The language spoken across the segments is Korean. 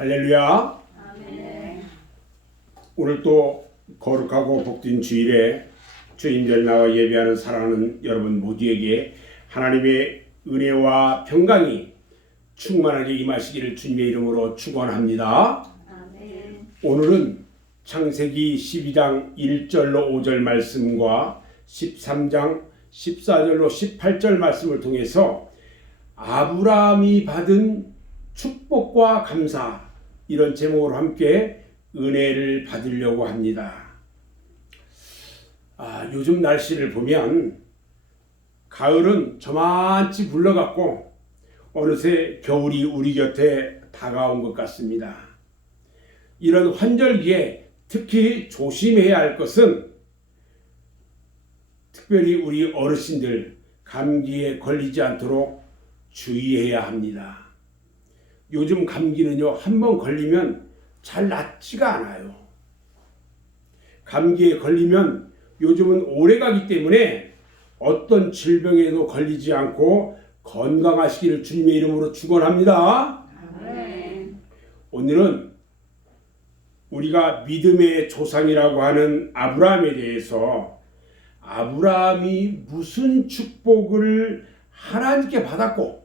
할렐루야. 아멘. 오늘 또 거룩하고 복된 주일에 주님들 나와 예배하는 사랑하는 여러분 모두에게 하나님의 은혜와 평강이 충만하게 임하시기를 주님의 이름으로 축원합니다. 아멘. 오늘은 창세기 12장 1절로 5절 말씀과 13장 14절로 18절 말씀을 통해서 아브라함이 받은 축복과 감사, 이런 제목으로 함께 은혜를 받으려고 합니다. 요즘 날씨를 보면 가을은 저만치 불러갔고 어느새 겨울이 우리 곁에 다가온 것 같습니다. 이런 환절기에 특히 조심해야 할 것은 특별히 우리 어르신들 감기에 걸리지 않도록 주의해야 합니다. 요즘 감기는요, 한번 걸리면 잘 낫지가 않아요. 감기에 걸리면 요즘은 오래가기 때문에 어떤 질병에도 걸리지 않고 건강하시기를 주님의 이름으로 축원합니다. 아멘. 오늘은 우리가 믿음의 조상이라고 하는 아브라함에 대해서 아브라함이 무슨 축복을 하나님께 받았고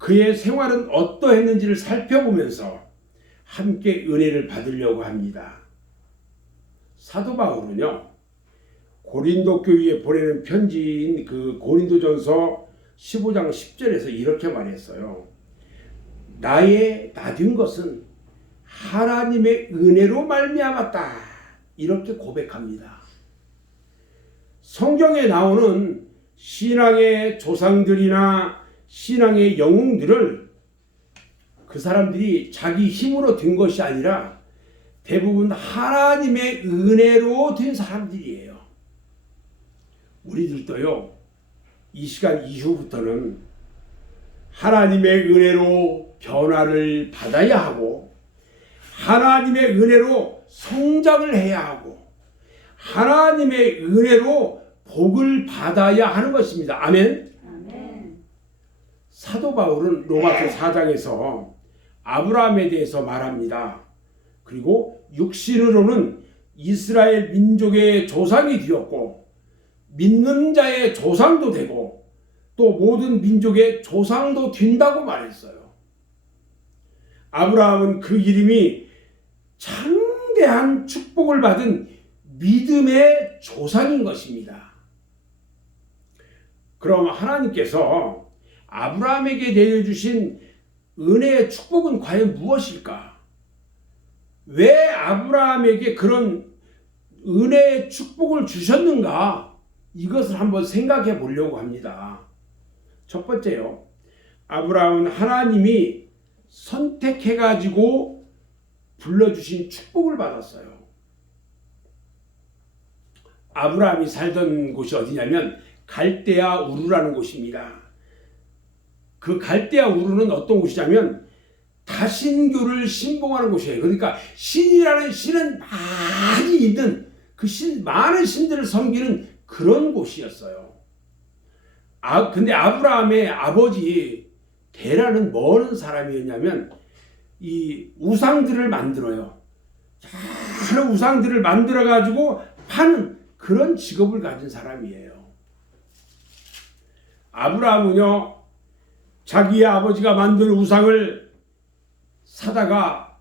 그의 생활은 어떠했는지를 살펴보면서 함께 은혜를 받으려고 합니다. 사도 바울은요, 고린도 교회에 보내는 편지인 그 고린도전서 15장 10절에서 이렇게 말했어요. 나의 나된 것은 하나님의 은혜로 말미암았다, 이렇게 고백합니다. 성경에 나오는 신앙의 조상들이나 신앙의 영웅들을 그 사람들이 자기 힘으로 된 것이 아니라 대부분 하나님의 은혜로 된 사람들이에요. 우리들도요, 이 시간 이후부터는 하나님의 은혜로 변화를 받아야 하고 하나님의 은혜로 성장을 해야 하고 하나님의 은혜로 복을 받아야 하는 것입니다. 아멘. 사도 바울은 로마서 4장에서 아브라함에 대해서 말합니다. 그리고 육신으로는 이스라엘 민족의 조상이 되었고 믿는 자의 조상도 되고 또 모든 민족의 조상도 된다고 말했어요. 아브라함은 그 이름이 창대한 축복을 받은 믿음의 조상인 것입니다. 그럼 하나님께서 아브라함에게 내려주신 은혜의 축복은 과연 무엇일까? 왜 아브라함에게 그런 은혜의 축복을 주셨는가? 이것을 한번 생각해 보려고 합니다. 첫 번째요, 아브라함은 하나님이 선택해가지고 불러주신 축복을 받았어요. 아브라함이 살던 곳이 어디냐면 갈대아 우르라는 곳입니다. 그 갈대아 우르는 어떤 곳이냐면 다신교를 신봉하는 곳이에요. 그러니까 신이라는 신은 많이 있는 그 많은 신들을 섬기는 그런 곳이었어요. 근데 아브라함의 아버지 데라는 뭐는 사람이었냐면 이 우상들을 만들어요. 여러 우상들을 만들어 가지고 파는 그런 직업을 가진 사람이에요. 아브라함은요, 자기의 아버지가 만든 우상을 사다가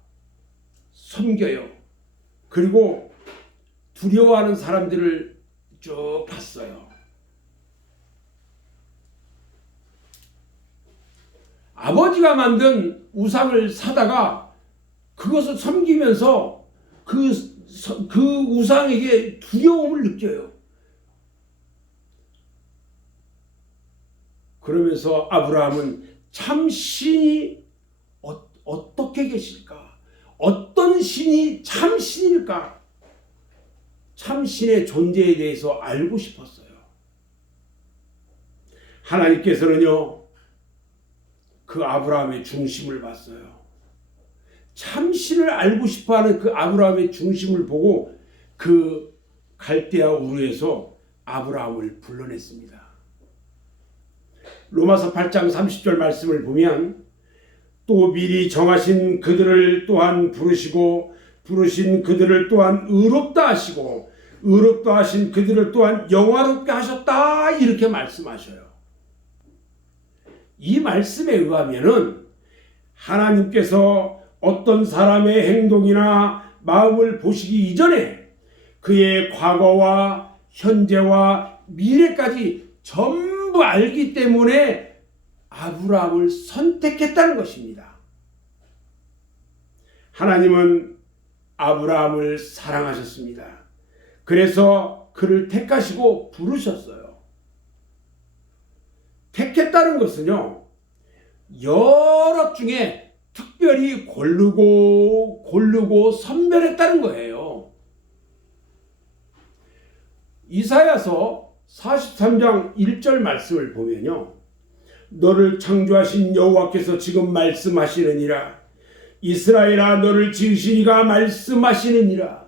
섬겨요. 그리고 두려워하는 사람들을 쭉 봤어요. 아버지가 만든 우상을 사다가 그것을 섬기면서 그 우상에게 두려움을 느껴요. 그러면서 아브라함은 참 신이 어떻게 계실까? 어떤 신이 참 신일까? 참 신의 존재에 대해서 알고 싶었어요. 하나님께서는요, 그 아브라함의 중심을 봤어요. 참 신을 알고 싶어하는 그 아브라함의 중심을 보고 그 갈대아 우르에서 아브라함을 불러냈습니다. 로마서 8장 30절 말씀을 보면 또 미리 정하신 그들을 또한 부르시고 부르신 그들을 또한 의롭다 하시고 의롭다 하신 그들을 또한 영화롭게 하셨다 이렇게 말씀하셔요. 이 말씀에 의하면은 하나님께서 어떤 사람의 행동이나 마음을 보시기 이전에 그의 과거와 현재와 미래까지 전부 알기 때문에 아브라함을 선택했다는 것입니다. 하나님은 아브라함을 사랑하셨습니다. 그래서 그를 택하시고 부르셨어요. 택했다는 것은요, 여러 중에 특별히 고르고 선별했다는 거예요. 이사야서 43장 1절 말씀을 보면요, 너를 창조하신 여호와께서 지금 말씀하시느니라. 이스라엘아, 너를 지으신 이가 말씀하시느니라.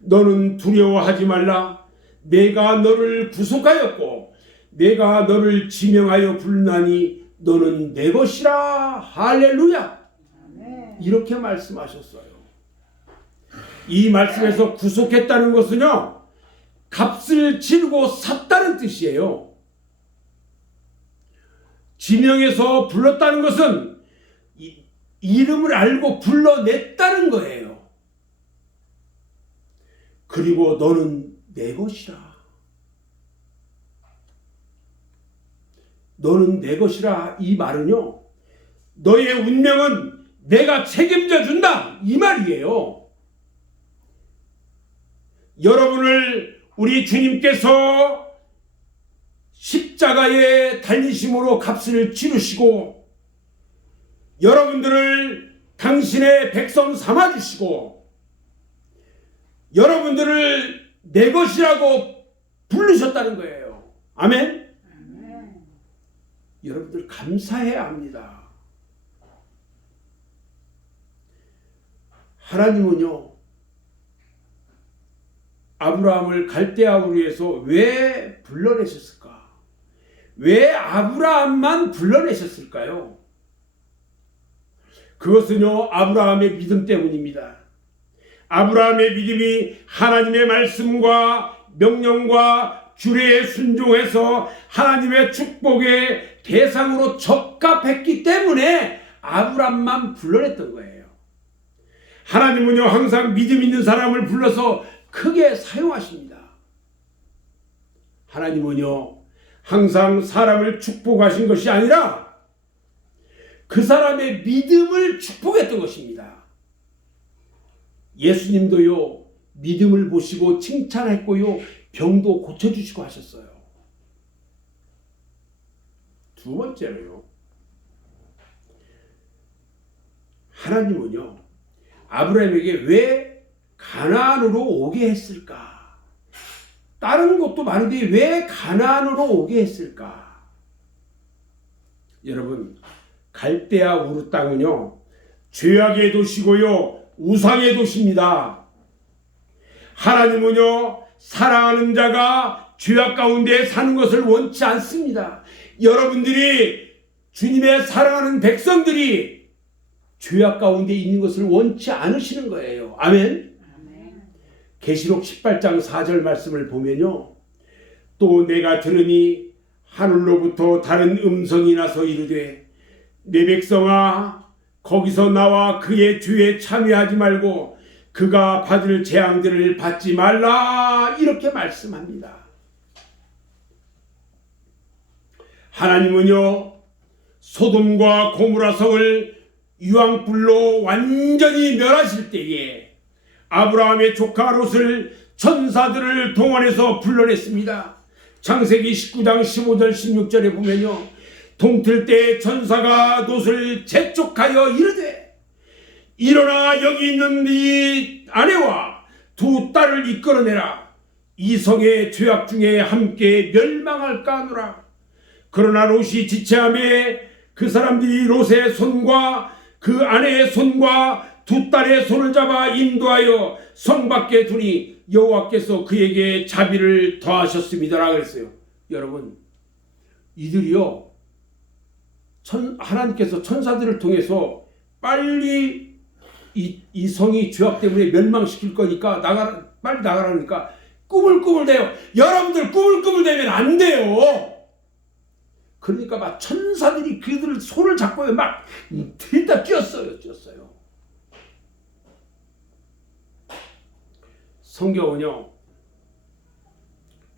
너는 두려워하지 말라. 내가 너를 구속하였고 내가 너를 지명하여 부르나니 너는 내 것이라. 할렐루야. 이렇게 말씀하셨어요. 이 말씀에서 구속했다는 것은요, 값을 치르고 샀다는 뜻이에요. 지명해서 불렀다는 것은 이름을 알고 불러냈다는 거예요. 그리고 너는 내 것이라. 너는 내 것이라. 이 말은요, 너의 운명은 내가 책임져 준다 이 말이에요. 여러분을 우리 주님께서 십자가에 달리심으로 값을 치르시고 여러분들을 당신의 백성 삼아주시고 여러분들을 내 것이라고 부르셨다는 거예요. 아멘? 여러분들 감사해야 합니다. 하나님은요, 아브라함을 갈대아 우르에서 왜 불러내셨을까? 왜 아브라함만 불러내셨을까요? 그것은요, 아브라함의 믿음 때문입니다. 아브라함의 믿음이 하나님의 말씀과 명령과 규례에 순종해서 하나님의 축복의 대상으로 적합했기 때문에 아브라함만 불러냈던 거예요. 하나님은요, 항상 믿음 있는 사람을 불러서 크게 사용하십니다. 하나님은요, 항상 사람을 축복하신 것이 아니라 그 사람의 믿음을 축복했던 것입니다. 예수님도요, 믿음을 보시고 칭찬했고요, 병도 고쳐주시고 하셨어요. 두 번째로요, 하나님은요, 아브라함에게 왜 가나안으로 오게 했을까? 다른 것도 많은데 왜 가나안으로 오게 했을까? 여러분, 갈대아 우르 땅은요, 죄악의 도시고요, 우상의 도시입니다. 하나님은요, 사랑하는 자가 죄악 가운데 사는 것을 원치 않습니다. 여러분들이, 주님의 사랑하는 백성들이 죄악 가운데 있는 것을 원치 않으시는 거예요. 아멘? 계시록 18장 4절 말씀을 보면요, 또 내가 들으니 하늘로부터 다른 음성이 나서 이르되 내 백성아, 거기서 나와 그의 죄에 참여하지 말고 그가 받을 재앙들을 받지 말라. 이렇게 말씀합니다. 하나님은요, 소돔과 고모라 성을 유황불로 완전히 멸하실 때에 아브라함의 조카 롯을 천사들을 동원해서 불러냈습니다. 창세기 19장 15절 16절에 보면요, 동틀 때 천사가 롯을 재촉하여 이르되 일어나 여기 있는 네 아내와 두 딸을 이끌어내라. 이 성의 죄악 중에 함께 멸망할까 하노라. 그러나 롯이 지체하매 그 사람들이 롯의 손과 그 아내의 손과 두 딸의 손을 잡아 인도하여 성 밖에 두니 여호와께서 그에게 자비를 더하셨습니다라 그랬어요. 여러분, 이들이요, 하나님께서 천사들을 통해서 빨리 이 성이 죄악 때문에 멸망시킬 거니까 빨리 나가라니까 꾸물꾸물대요. 여러분들 꾸물꾸물대면 안 돼요. 그러니까 막 천사들이 그들 손을 잡고 막 들다 뛰었어요. 성경은요,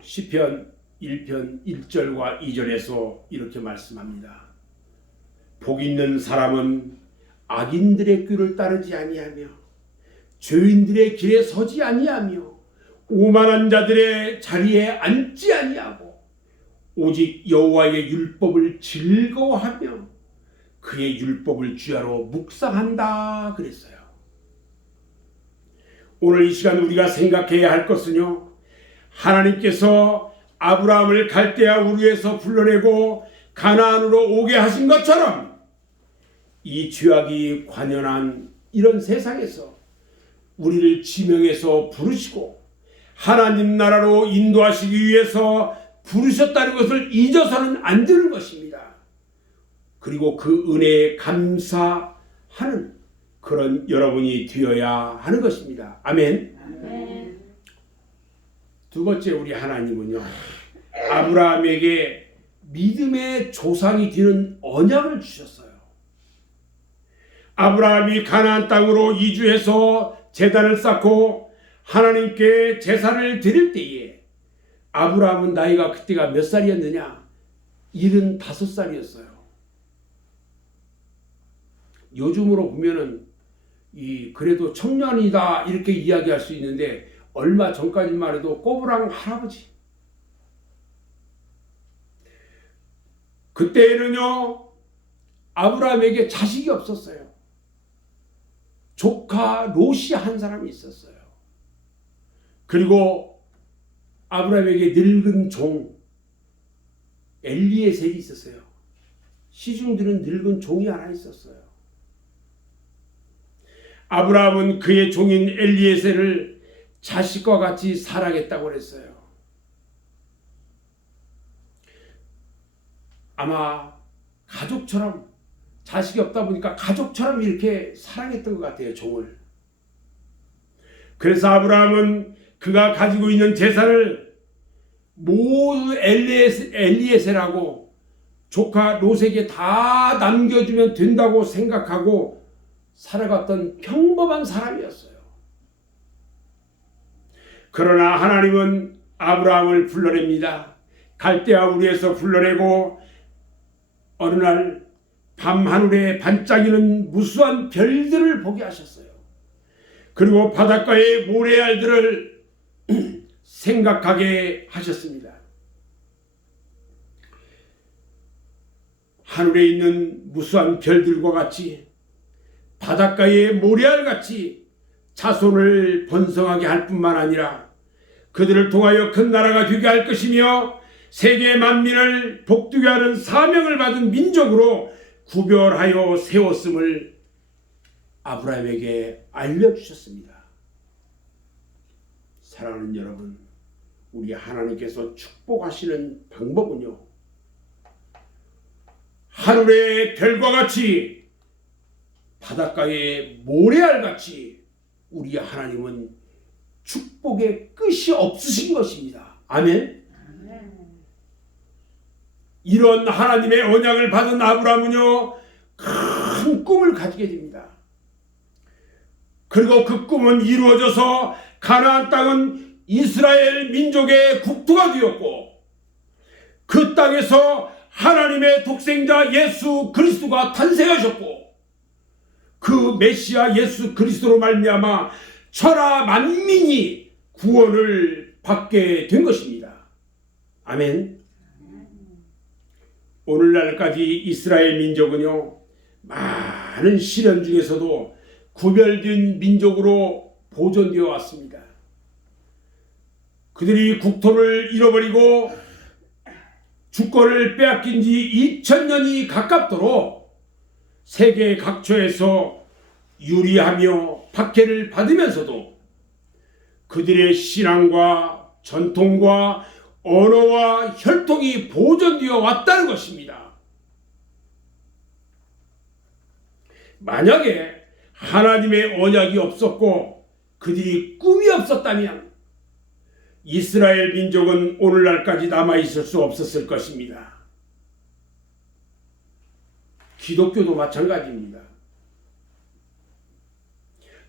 시편 1편 1절과 2절에서 이렇게 말씀합니다. 복 있는 사람은 악인들의 꾀를 따르지 아니하며 죄인들의 길에 서지 아니하며 오만한 자들의 자리에 앉지 아니하고 오직 여호와의 율법을 즐거워하며 그의 율법을 주야로 묵상한다 그랬어요. 오늘 이 시간 우리가 생각해야 할 것은요, 하나님께서 아브라함을 갈대아 우르에서 불러내고 가나안으로 오게 하신 것처럼 이 죄악이 관연한 이런 세상에서 우리를 지명해서 부르시고 하나님 나라로 인도하시기 위해서 부르셨다는 것을 잊어서는 안 되는 것입니다. 그리고 그 은혜에 감사하는 그런 여러분이 되어야 하는 것입니다. 아멘. 아멘. 두 번째, 우리 하나님은요, 아브라함에게 믿음의 조상이 되는 언약을 주셨어요. 아브라함이 가나안 땅으로 이주해서 제단을 쌓고 하나님께 제사를 드릴 때에 아브라함은 나이가 그때가 몇 살이었느냐? 75살이었어요. 요즘으로 보면은 그래도 청년이다 이렇게 이야기할 수 있는데 얼마 전까지만 해도 꼬부랑 할아버지. 그때는요, 아브라함에게 자식이 없었어요. 조카 롯이 한 사람이 있었어요. 그리고 아브라함에게 늙은 종 엘리에셀이 있었어요. 시중들은 늙은 종이 하나 있었어요. 아브라함은 그의 종인 엘리에셀을 자식과 같이 사랑했다고 그랬어요. 아마 가족처럼, 자식이 없다 보니까 가족처럼 이렇게 사랑했던 것 같아요, 종을. 그래서 아브라함은 그가 가지고 있는 재산을 모두 엘리에셀하고 조카 롯에게 다 남겨주면 된다고 생각하고 살아갔던 평범한 사람이었어요. 그러나 하나님은 아브라함을 불러냅니다. 갈대아 우르에서 불러내고 어느 날 밤하늘에 반짝이는 무수한 별들을 보게 하셨어요. 그리고 바닷가의 모래알들을 생각하게 하셨습니다. 하늘에 있는 무수한 별들과 같이 바닷가의 모래알같이 자손을 번성하게 할 뿐만 아니라 그들을 통하여 큰 나라가 되게 할 것이며 세계 만민을 복되게 하는 사명을 받은 민족으로 구별하여 세웠음을 아브라함에게 알려주셨습니다. 사랑하는 여러분, 우리 하나님께서 축복하시는 방법은요, 하늘의 별과 같이 바닷가의 모래알같이 우리 하나님은 축복의 끝이 없으신 것입니다. 아멘. 이런 하나님의 언약을 받은 아브라함은요, 큰 꿈을 가지게 됩니다. 그리고 그 꿈은 이루어져서 가나안 땅은 이스라엘 민족의 국토가 되었고 그 땅에서 하나님의 독생자 예수 그리스도가 탄생하셨고 그 메시아 예수 그리스도로 말미암아 천하 만민이 구원을 받게 된 것입니다. 아멘. 오늘날까지 이스라엘 민족은요, 많은 시련 중에서도 구별된 민족으로 보존되어 왔습니다. 그들이 국토를 잃어버리고 주권을 빼앗긴 지 2000년이 가깝도록 세계 각처에서 유리하며 박해를 받으면서도 그들의 신앙과 전통과 언어와 혈통이 보존되어 왔다는 것입니다. 만약에 하나님의 언약이 없었고 그들이 꿈이 없었다면 이스라엘 민족은 오늘날까지 남아있을 수 없었을 것입니다. 기독교도 마찬가지입니다.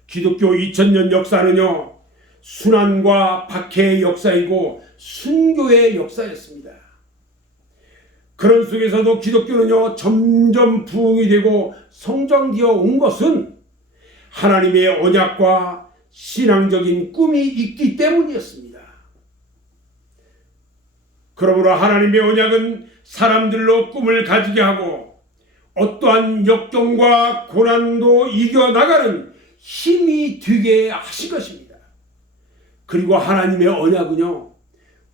기독교 2000년 역사는요, 순환과 박해의 역사이고 순교의 역사였습니다. 그런 속에서도 기독교는요, 점점 부흥이 되고 성장되어 온 것은 하나님의 언약과 신앙적인 꿈이 있기 때문이었습니다. 그러므로 하나님의 언약은 사람들로 꿈을 가지게 하고 어떠한 역경과 고난도 이겨나가는 힘이 되게 하신 것입니다. 그리고 하나님의 언약은요,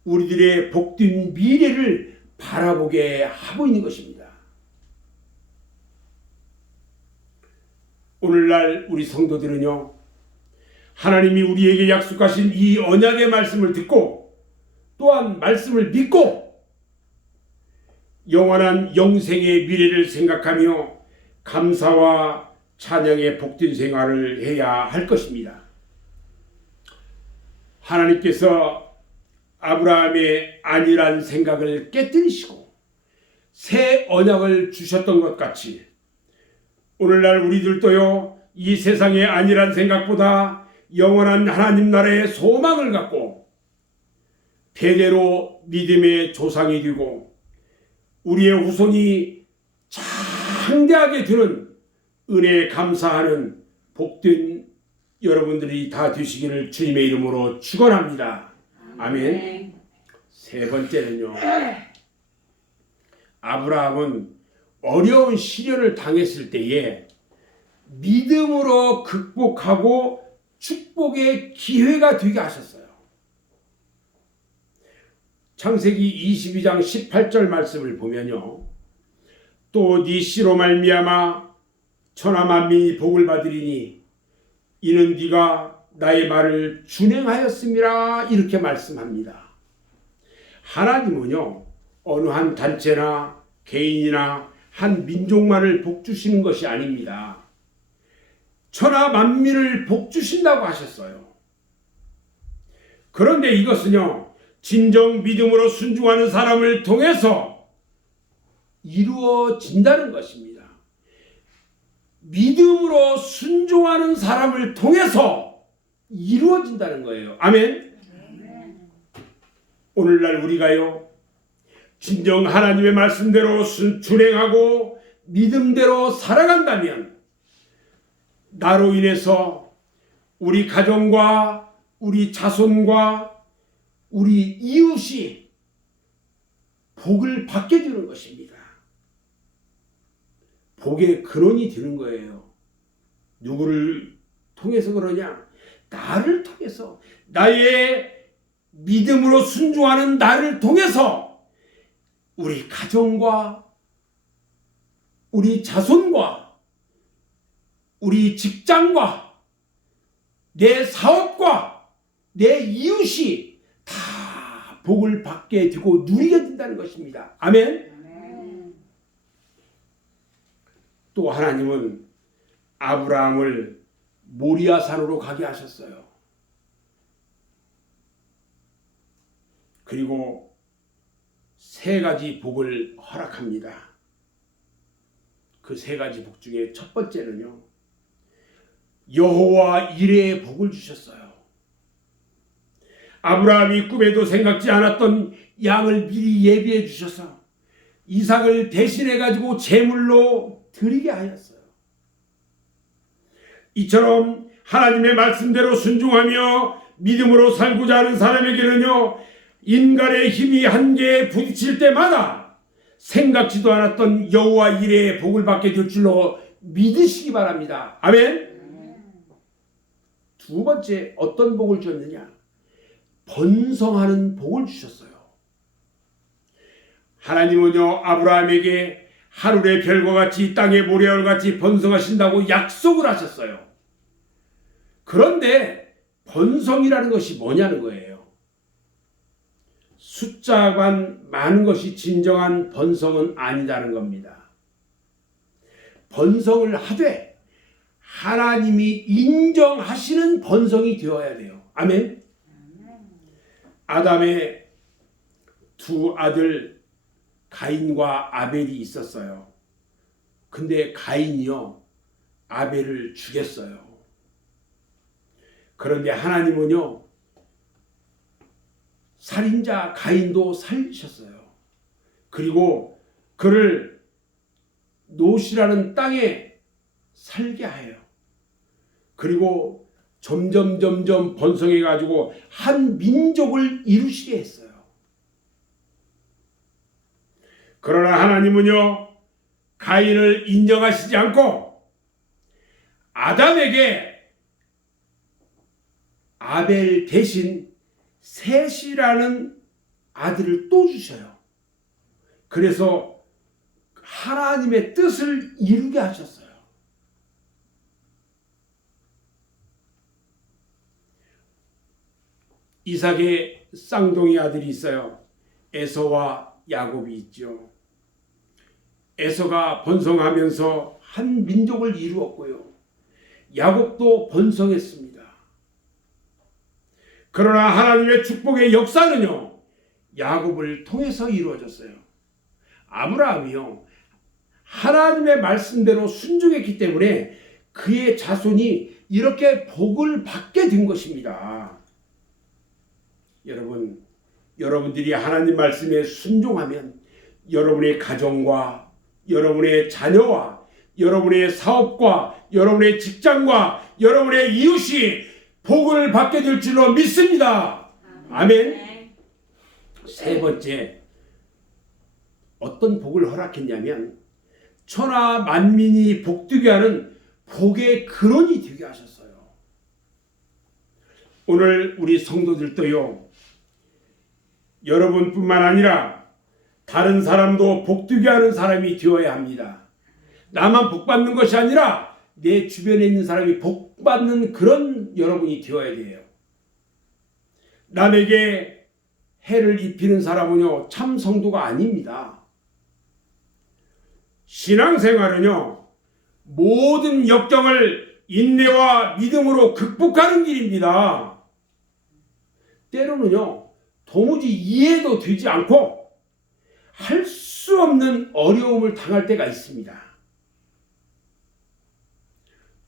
우리들의 복된 미래를 바라보게 하고 있는 것입니다. 오늘날 우리 성도들은요, 하나님이 우리에게 약속하신 이 언약의 말씀을 듣고 또한 말씀을 믿고 영원한 영생의 미래를 생각하며 감사와 찬양의 복된 생활을 해야 할 것입니다. 하나님께서 아브라함의 안일한 생각을 깨뜨리시고 새 언약을 주셨던 것 같이 오늘날 우리들도요, 이 세상의 안일한 생각보다 영원한 하나님 나라의 소망을 갖고 대대로 믿음의 조상이 되고 우리의 후손이 장대하게 되는 은혜에 감사하는 복된 여러분들이 다 되시기를 주님의 이름으로 축원합니다. 아멘. 세 번째는요, 아브라함은 어려운 시련을 당했을 때에 믿음으로 극복하고 축복의 기회가 되게 하셨어요. 창세기 22장 18절 말씀을 보면요, 또 네 씨로 말미암아 천하 만민이 복을 받으리니 이는 네가 나의 말을 준행하였음이라 이렇게 말씀합니다. 하나님은요, 어느 한 단체나 개인이나 한 민족만을 복주시는 것이 아닙니다. 천하 만민을 복주신다고 하셨어요. 그런데 이것은요, 진정 믿음으로 순종하는 사람을 통해서 이루어진다는 것입니다. 믿음으로 순종하는 사람을 통해서 이루어진다는 거예요. 아멘. 오늘날 우리가요, 진정 하나님의 말씀대로 준행하고 믿음대로 살아간다면 나로 인해서 우리 가정과 우리 자손과 우리 이웃이 복을 받게 되는 것입니다. 복의 근원이 되는 거예요. 누구를 통해서 그러냐? 나를 통해서, 나의 믿음으로 순종하는 나를 통해서 우리 가정과 우리 자손과 우리 직장과 내 사업과 내 이웃이 다 복을 받게 되고 누리게 된다는 것입니다. 아멘. 또 하나님은 아브라함을 모리아산으로 가게 하셨어요. 그리고 세 가지 복을 허락합니다. 그 세 가지 복 중에 첫 번째는요, 여호와 이레의 복을 주셨어요. 아브라함이 꿈에도 생각지 않았던 양을 미리 예비해 주셔서 이삭을 대신해 가지고 제물로 드리게 하였어요. 이처럼 하나님의 말씀대로 순종하며 믿음으로 살고자 하는 사람에게는요, 인간의 힘이 한계에 부딪힐 때마다 생각지도 않았던 여호와 이레의 복을 받게 될 줄로 믿으시기 바랍니다. 아멘. 두 번째, 어떤 복을 주셨느냐? 번성하는 복을 주셨어요. 하나님은요, 아브라함에게 하늘의 별과 같이 땅의 모래알같이 번성하신다고 약속을 하셨어요. 그런데 번성이라는 것이 뭐냐는 거예요. 숫자만 많은 것이 진정한 번성은 아니다는 겁니다. 번성을 하되 하나님이 인정하시는 번성이 되어야 돼요. 아멘. 아담의 두 아들 가인과 아벨이 있었어요. 근데 가인이요 아벨을 죽였어요. 그런데 하나님은요 살인자 가인도 살리셨어요. 그리고 그를 노시라는 땅에 살게 하여요. 그리고 점점 번성해 가지고 한 민족을 이루시게 했어요. 그러나 하나님은요 가인을 인정하시지 않고 아담에게 아벨 대신 셋이라는 아들을 또 주셔요. 그래서 하나님의 뜻을 이루게 하셨어요. 이삭의 쌍둥이 아들이 있어요. 에서와 야곱이 있죠. 에서가 번성하면서 한 민족을 이루었고요. 야곱도 번성했습니다. 그러나 하나님의 축복의 역사는요 야곱을 통해서 이루어졌어요. 아브라함이요 하나님의 말씀대로 순종했기 때문에 그의 자손이 이렇게 복을 받게 된 것입니다. 여러분들이 하나님 말씀에 순종하면 여러분의 가정과 여러분의 자녀와 여러분의 사업과 여러분의 직장과 여러분의 이웃이 복을 받게 될 줄로 믿습니다. 아멘. 세 번째, 어떤 복을 허락했냐면 천하 만민이 복되게 하는 복의 근원이 되게 하셨어요. 오늘 우리 성도들도요 여러분뿐만 아니라 다른 사람도 복되게 하는 사람이 되어야 합니다. 나만 복받는 것이 아니라 내 주변에 있는 사람이 복받는 그런 여러분이 되어야 돼요. 남에게 해를 입히는 사람은요 참 성도가 아닙니다. 신앙생활은요 모든 역경을 인내와 믿음으로 극복하는 길입니다. 때로는요 도무지 이해도 되지 않고 할 수 없는 어려움을 당할 때가 있습니다.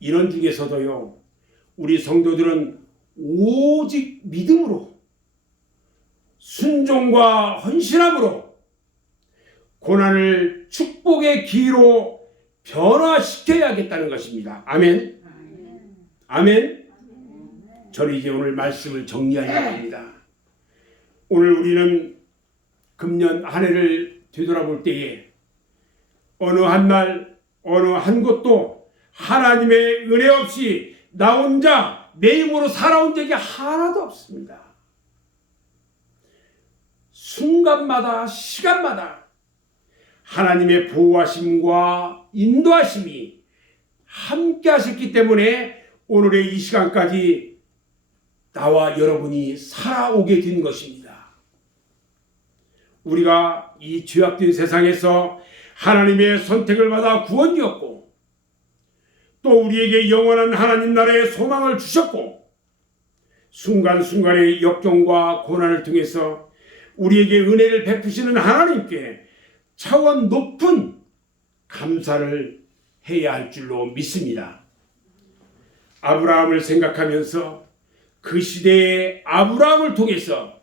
이런 중에서도요 우리 성도들은 오직 믿음으로 순종과 헌신함으로 고난을 축복의 기로 변화시켜야겠다는 것입니다. 아멘. 아멘. 저는 이제 오늘 말씀을 정리하려고 합니다. 오늘 우리는 금년 한 해를 되돌아볼 때에 어느 한 날 어느 한 곳도 하나님의 은혜 없이 나 혼자 내 힘으로 살아온 적이 하나도 없습니다. 순간마다 시간마다 하나님의 보호하심과 인도하심이 함께 하셨기 때문에 오늘의 이 시간까지 나와 여러분이 살아오게 된 것입니다. 우리가 이 죄악된 세상에서 하나님의 선택을 받아 구원이었고 또 우리에게 영원한 하나님 나라의 소망을 주셨고 순간순간의 역경과 고난을 통해서 우리에게 은혜를 베푸시는 하나님께 차원 높은 감사를 해야 할 줄로 믿습니다. 아브라함을 생각하면서 그 시대의 아브라함을 통해서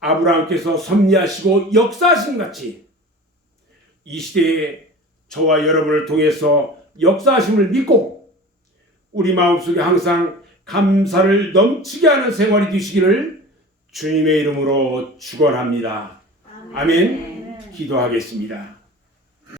아브라함께서 섭리하시고 역사하신 같이 이 시대에 저와 여러분을 통해서 역사하심을 믿고 우리 마음속에 항상 감사를 넘치게 하는 생활이 되시기를 주님의 이름으로 축원합니다. 아멘. 기도하겠습니다.